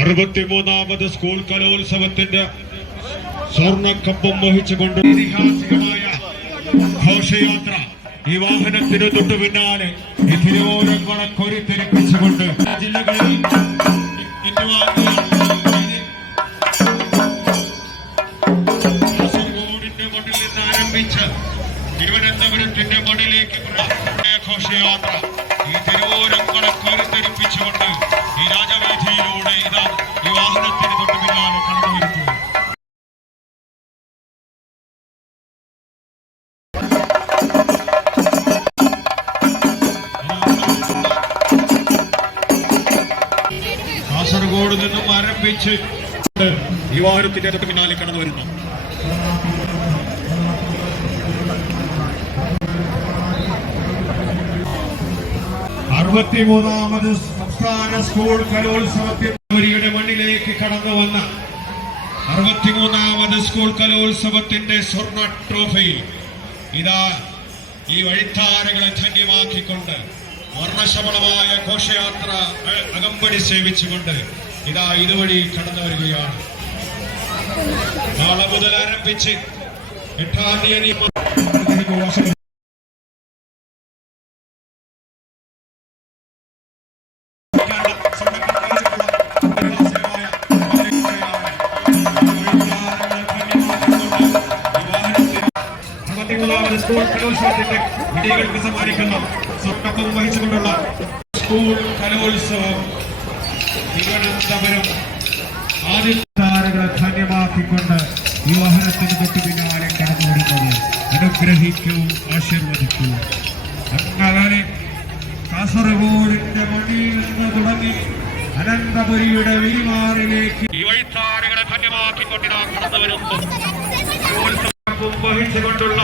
അറുപത്തിമൂന്നാമത് school കലോത്സവത്തിന്റെ സ്വർണക്കപ്പം വഹിച്ചുകൊണ്ട് ഐതിഹാസികമായ ഘോഷയാത്ര. ഈ വാഹനത്തിന് തൊട്ടു പിന്നാലെ ഈ തിരുവോരങ്ങളെ തിരിപ്പിച്ചുകൊണ്ട് ജില്ലകളിൽ നിന്ന് ഘോഷയാത്ര ഈ തിരുവോരങ്ങളെ കൊരിത്തെരിപ്പിച്ചുകൊണ്ട് ഈ രാജവീഥിയിലൂടെ കാസർഗോഡ് നിന്നും ആരംഭിച്ച് ഈ വാഹനത്തിന്റെ പിന്നാലെ കടന്നു വരുന്നു. അറുപത്തിമൂന്നാമത് സംസ്ഥാന സ്കൂൾ കലോത്സവത്തിന്റെ മണ്ണിലേക്ക് കടന്നു വന്ന അറുപത്തിമൂന്നാമത് സ്കൂൾ കലോത്സവത്തിന്റെ സ്വർണ ട്രോഫിയിൽ ഇതാ ഈ വഴിത്താരകളെ ധന്യമാക്കിക്കൊണ്ട് വർണശബളമായ ഘോഷയാത്ര അകമ്പടി സേവിച്ചുകൊണ്ട് ഇതാ ഇതുവഴി കടന്നു വരികയാണ്. നാളെ മുതൽ ആരംഭിച്ച് എട്ടാം തീയതി സ്കൂൾ സമ്മാനിക്കുന്ന സ്വർണപ്പം വഹിച്ചുകൊണ്ടുള്ള സ്കൂൾ കലോത്സവം തിരുവനന്തപുരം ആദിത്താരകളെ ധന്യമാക്കിക്കൊണ്ട് ഈ തൊട്ട് പിന്നാലെ കടന്നുകൊടുക്കുന്നത് അനുഗ്രഹിക്കൂ ആശീർവദിക്കൂ. അങ്ങനെ കാസർഗോഡിന്റെ മണിയിൽ നിന്ന് തുടങ്ങി അനന്തപുരിയുടെ വിരിമാറിലേക്ക് ഈ വഴിത്താരകളെ ധന്യമാക്കിക്കൊണ്ടിതാ കടന്നു വരുന്നു വഹിച്ചുകൊണ്ടുള്ള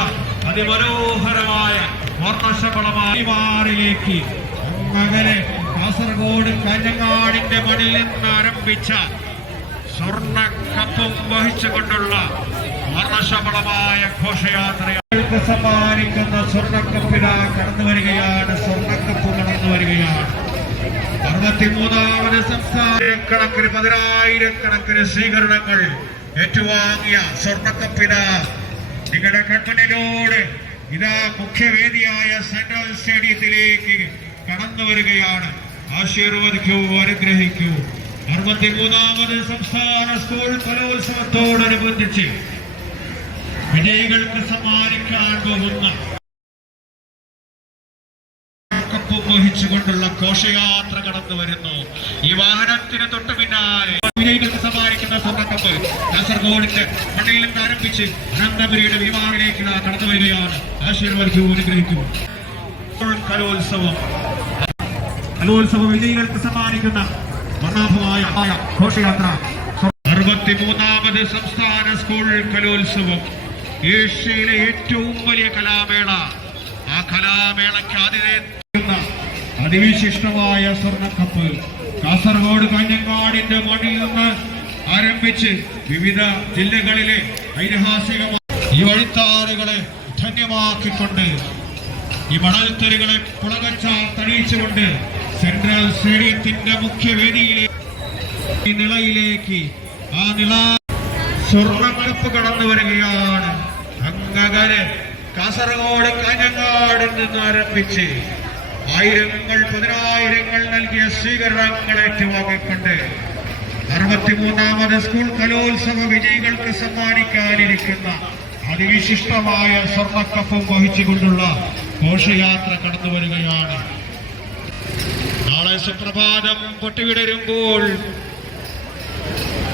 അതിമനോഹരമായ വർണശബളമായ മാറിലേക്ക് അങ്ങനെ കാസർഗോഡ് കാഞ്ഞങ്ങാടിന്റെ മണിൽ നിന്ന് ആരംഭിച്ച സ്വർണ കപ്പും വഹിച്ചുകൊണ്ടുള്ള വർണശബളമായ ഘോഷയാത്രകൾക്ക് സമ്മാനിക്കുന്ന സ്വർണക്കപ്പിത കടന്നു വരികയാണ്. സ്വർണക്കപ്പ് കടന്നു വരികയാണ്. അറുപത്തിമൂന്നാമത് സംസ്ഥാന കണക്കിന് പതിനായിരക്കണക്കിന് സ്വീകരണങ്ങൾ ഏറ്റുവാങ്ങിയ സ്വർണക്കപ്പിന് നിങ്ങളുടെ കൺമുന്നിലൂടെ ഇതാ മുഖ്യവേദിയായ സെൻട്രൽ സ്റ്റേഡിയത്തിലേക്ക് കടന്നു വരികയാണ്. ആശീർവദിക്കൂ അനുഗ്രഹിക്കൂ. അറുപത്തിമൂന്നാമത് സംസ്ഥാന സ്കൂൾ കലോത്സവത്തോടനുബന്ധിച്ച് വിജയികൾക്ക് സമ്മാനിക്കാൻ പോകുന്ന കപ്പും വഹിച്ചുകൊണ്ടുള്ള ഘോഷയാത്ര കടന്നു വരുന്നു. ഈ വാഹനത്തിന് തൊട്ട് പിന്നാലെ വിജയികൾക്ക് സമ്മാനിക്കുന്ന സ്വർണക്കപ്പ് കാസർഗോഡിന്റെ മണ്ണിൽ നിന്ന് ആരംഭിച്ച് അനന്തപുരിയുടെ വിമാനിലേക്ക് കടന്നു വരികയാണ്. ആശീർവദിക്കൂ അനുഗ്രഹിക്കൂ. കലോത്സവം കലോത്സവ വിജയികൾക്ക് സമ്മാനിക്കുന്ന വർണാഭമായ ഘോഷയാത്ര. അറുപത്തിമൂന്നാമത് സംസ്ഥാന സ്കൂൾ കലോത്സവം. ഏഷ്യയിലെ ഏറ്റവും വലിയ കലാമേള. ആ കലാമേളയ്ക്ക് ആതിഥേയുന്ന അതിവിശിഷ്ടമായ സ്വർണക്കപ്പ് കാസർഗോഡ് കാഞ്ഞങ്ങാടിന്റെ മണ്ണിൽ നിന്ന് ആരംഭിച്ച് വിവിധ ജില്ലകളിലെ ഐതിഹാസികമായ ഈ വഴിത്താറുകളെ ധന്യമാക്കിക്കൊണ്ട് ഈ മണൽത്തരികളെ പുളകച്ചാൽ തണിയിച്ചുകൊണ്ട് സെൻട്രൽ സ്റ്റേഡിയത്തിന്റെ മുഖ്യവേദിയിലേക്ക് നിളയിലേക്ക് ആ നിള സ്വർണക്കപ്പ് കടന്നു വരികയാണ്. അങ്ങകരെ കാസർഗോഡ് കാഞ്ഞങ്ങാടിൽ നിന്ന് ആരംഭിച്ച് ആയിരങ്ങൾ പതിനായിരങ്ങൾ നൽകിയ സ്വീകരണങ്ങൾ ഏറ്റുവാങ്ങിക്കൊണ്ട് അറുപത്തിമൂന്നാമത് സ്കൂൾ കലോത്സവ വിജയികൾക്ക് സമ്മാനിക്കാനിരിക്കുന്ന അതിവിശിഷ്ടമായ സ്വർണക്കപ്പും വഹിച്ചുകൊണ്ടുള്ള ഘോഷയാത്ര കടന്നു വരികയാണ്. നാളെ സുപ്രഭാതം പൊട്ടിവിടരുമ്പോൾ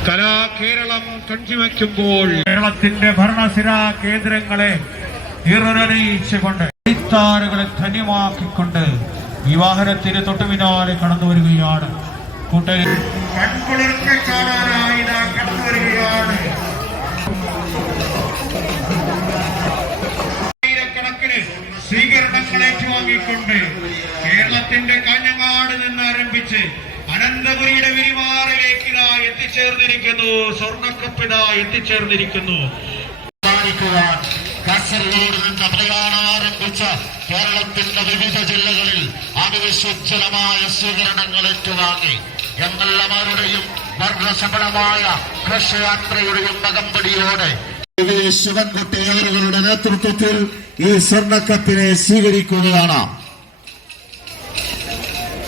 കലാകേരളം കേരളം കൺചുവയ്ക്കുമ്പോൾ കേരളത്തിന്റെ ഭരണസിരാ കേന്ദ്രങ്ങളെ ഇറനയിച്ചുകൊണ്ട് ഇത്താറുകളെ ധന്യമാക്കിക്കൊണ്ട് ഈ വാഹനത്തിന് തൊട്ടു പിന്നാലെ കടന്നു വരികയാണ്. കൂട്ടരിൽ കൺകുളിർക്കെ കാണാനായി കടന്നു വരികയാണ്. ആയിരക്കണക്കിന് സ്വീകരണങ്ങൾ ഏറ്റുവാങ്ങിക്കൊണ്ട് കേരളത്തിന്റെ കാഞ്ഞങ്ങാട് നിന്ന് ആരംഭിച്ച് അനന്തപുരിയുടെ വിരിമാറിലേക്ക് ഇതാ എത്തിച്ചേർന്നിരിക്കുന്നു. സ്വർണക്കപ്പ് ഇതാ എത്തിച്ചേർന്നിരിക്കുന്നു കാസർഗോഡ് നിന്ന് പ്രയാണം ആരംഭിച്ച കേരളത്തിന്റെ വിവിധ ജില്ലകളിൽ അതിവിശുദ്ധമായ സ്വീകരണങ്ങൾ ഏറ്റുവാങ്ങി. എംഎൽഎമാരുടെയും വർണശബളമായ ഘോഷയാത്രയുടെയും മകമ്പടിയോടെ ശിവൻകുട്ടി അവരുടെ നേതൃത്വത്തിൽ ഈ സ്വർണക്കത്തിനെ സ്വീകരിക്കുകയാണ്.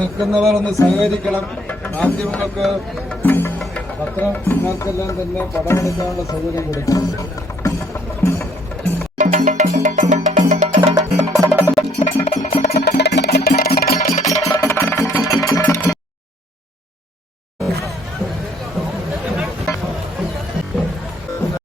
നിൽക്കുന്നവർ ഒന്ന് സഹകരിക്കണം. മാധ്യമങ്ങൾക്ക് പത്രങ്ങൾക്കെല്ലാം തന്നെ പടമെടുക്കാനുള്ള സൗകര്യം കൊടുക്കണം.